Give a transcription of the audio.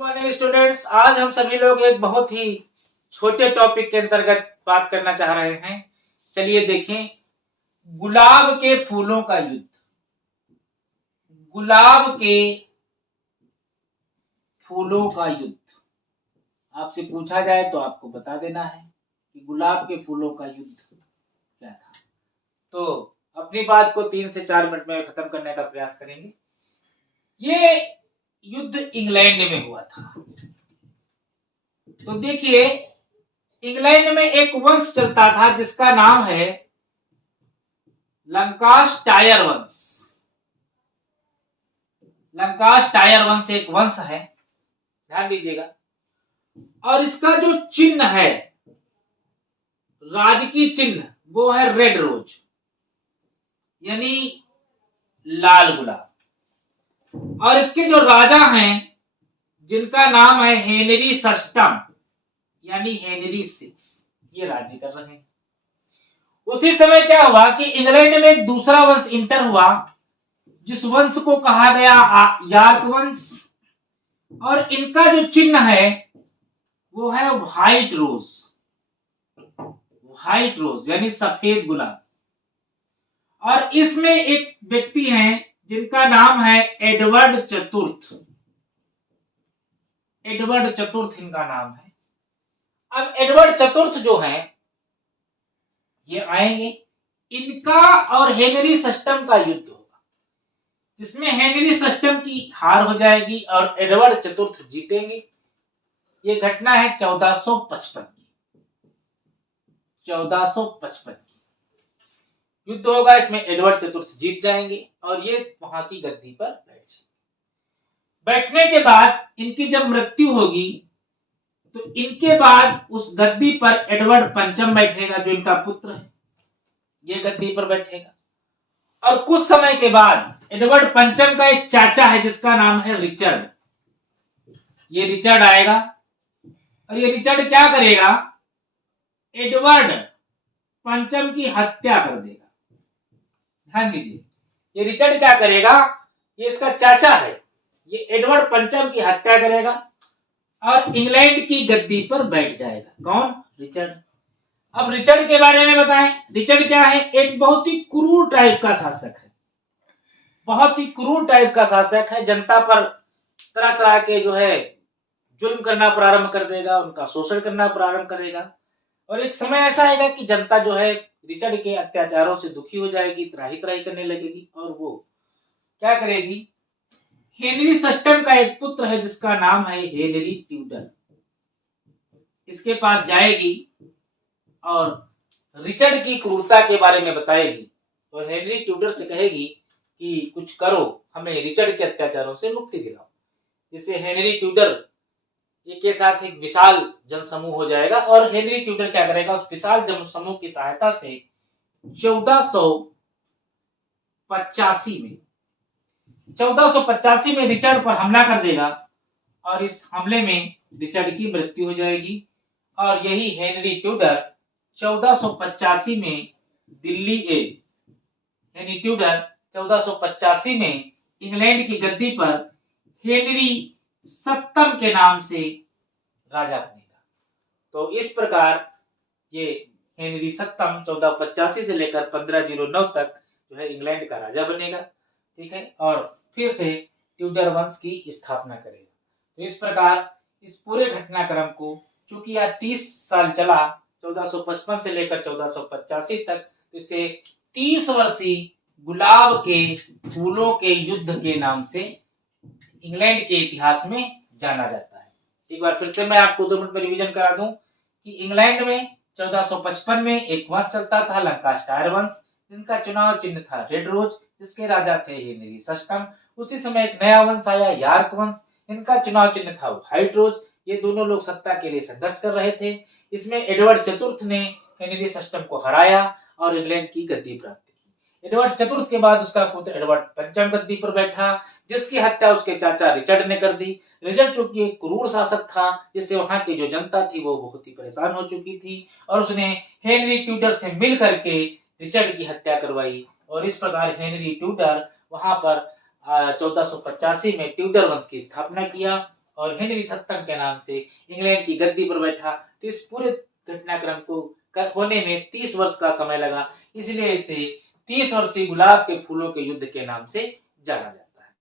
Morning students, आज हम सभी लोग एक बहुत ही छोटे टॉपिक के अंतर्गत बात करना चाह रहे हैं। चलिए देखें, गुलाब के फूलों का युद्ध। गुलाब के फूलों का युद्ध आपसे पूछा जाए तो आपको बता देना है कि गुलाब के फूलों का युद्ध क्या था। तो अपनी बात को 3 से 4 मिनट में खत्म करने का प्रयास करेंगे। ये युद्ध इंग्लैंड में हुआ था। तो देखिए, इंग्लैंड में एक वंश चलता था जिसका नाम है लंकाशायर वंश। लंकाशायर वंश एक वंश है, ध्यान दीजिएगा। और इसका जो चिन्ह है, राजकीय चिन्ह, वो है रेड रोज, यानी लाल गुलाब। और इसके जो राजा हैं, जिनका नाम है हेनरी सष्टम यानी हेनरी 6, ये राज्य कर रहे हैं। उसी समय क्या हुआ कि इंग्लैंड में एक दूसरा वंश इंटर हुआ, जिस वंश को कहा गया यार्क वंश। और इनका जो चिन्ह है वो है व्हाइट रोज, व्हाइट रोज यानी सफेद गुलाब। और इसमें एक व्यक्ति हैं जिनका नाम है एडवर्ड चतुर्थ। एडवर्ड चतुर्थ इनका नाम है। अब एडवर्ड चतुर्थ जो है, ये आएंगे, इनका और हेनरी सष्टम का युद्ध होगा, जिसमें हेनरी सष्टम की हार हो जाएगी और एडवर्ड चतुर्थ जीतेंगे। ये घटना है 1455 की। 1455 की युद्ध होगा, इसमें एडवर्ड चतुर्थ जीत जाएंगे और ये वहां की गद्दी पर बैठने के बाद इनकी जब मृत्यु होगी तो इनके बाद उस गद्दी पर एडवर्ड पंचम बैठेगा, जो इनका पुत्र है, ये गद्दी पर बैठेगा। और कुछ समय के बाद एडवर्ड पंचम का एक चाचा है जिसका नाम है रिचर्ड। ये रिचर्ड आएगा और ये रिचर्ड क्या करेगा, एडवर्ड पंचम की हत्या कर देगा। ध्यान दीजिए, ये रिचर्ड क्या करेगा, ये इसका चाचा है, ये एडवर्ड पंचम की हत्या करेगा और इंग्लैंड की गद्दी पर बैठ जाएगा। कौन? रिचर्ड। अब रिचर्ड के बारे में बताएं। रिचर्ड क्या है? एक बहुत ही क्रूर टाइप का शासक है, बहुत ही क्रूर टाइप का शासक है। जनता पर तरह तरह के जो है जुल्म करना प्रारंभ कर देगा, उनका शोषण करना प्रारंभ करेगा। और एक समय ऐसा आएगा कि जनता जो है रिचर्ड के अत्याचारों से दुखी हो जाएगी, त्राही त्राही करने लगेगी और वो क्या करेगी, हेनरी सष्टम का एक पुत्र है जिसका नाम है हेनरी ट्यूडर, इसके पास जाएगी और रिचर्ड की क्रूरता के बारे में बताएगी और हेनरी ट्यूडर से कहेगी कि कुछ करो, हमें रिचर्ड के अत्याचारों से मुक्ति दिलाओ। जिससे हेनरी ट्यूडर के साथ एक विशाल जनसमूह हो जाएगा और हेनरी ट्यूडर क्या करेगा, उस विशाल जनसमूह की सहायता से 1485 में रिचर्ड पर हमला कर देगा और इस हमले में रिचर्ड की मृत्यु हो जाएगी। और यही हेनरी ट्यूडर 1485 में हेनरी ट्यूडर 1485 में इंग्लैंड की गद्दी पर हेनरी 7 के नाम से राजा बनेगा। तो इस प्रकार ये हेनरी 7 1485 से लेकर 1509 तक जो है इंग्लैंड का राजा बनेगा, ठीक है, और फिर से ट्यूडर वंश की स्थापना करेगा। तो इस प्रकार इस पूरे घटनाक्रम को, चूंकि यह 30 साल चला, 1455 से लेकर 1485 तक, इसे 30 वर्षीय गुलाब के फूलों के युद्ध के नाम से इंग्लैंड के इतिहास में जाना जाता है। एक बार फिर से मैं आपको 2 मिनट में रिवीजन करा दूं कि इंग्लैंड में 1455 में एक वंश चलता था, लंकाशायर वंश, जिनका चुनाव चिन्ह था रेड रोज, जिसके राजा थे हेनरी सष्टम। उसी समय एक नया वंश आया, यार्क वंश, इनका चुनाव चिन्ह था व्हाइट रोज। ये दोनों लोग सत्ता के लिए संघर्ष कर रहे थे। इसमें एडवर्ड चतुर्थ ने हेनरी सष्टम को हराया और इंग्लैंड की गद्दी प्राप्त की। एडवर्ड चतुर्थ के बाद उसका पुत्र एडवर्ड पंचम गद्दी पर बैठा, जिसकी हत्या उसके चाचा रिचर्ड ने कर दी। रिचर्ड चूंकि एक क्रूर शासक था, जिससे वहां की जो जनता थी वो बहुत ही परेशान हो चुकी थी और उसने हेनरी ट्यूडर से मिल करके रिचर्ड की हत्या करवाई। और इस प्रकार हेनरी ट्यूडर वहां पर 1485 में ट्यूडर वंश की स्थापना किया और हेनरी सत्तम के नाम से इंग्लैंड की गद्दी पर बैठा। तो इस पूरे घटनाक्रम को होने में 30 वर्ष का समय लगा, इसलिए इसे 30 वर्षीय गुलाब के फूलों के युद्ध के नाम से जाना जाता है।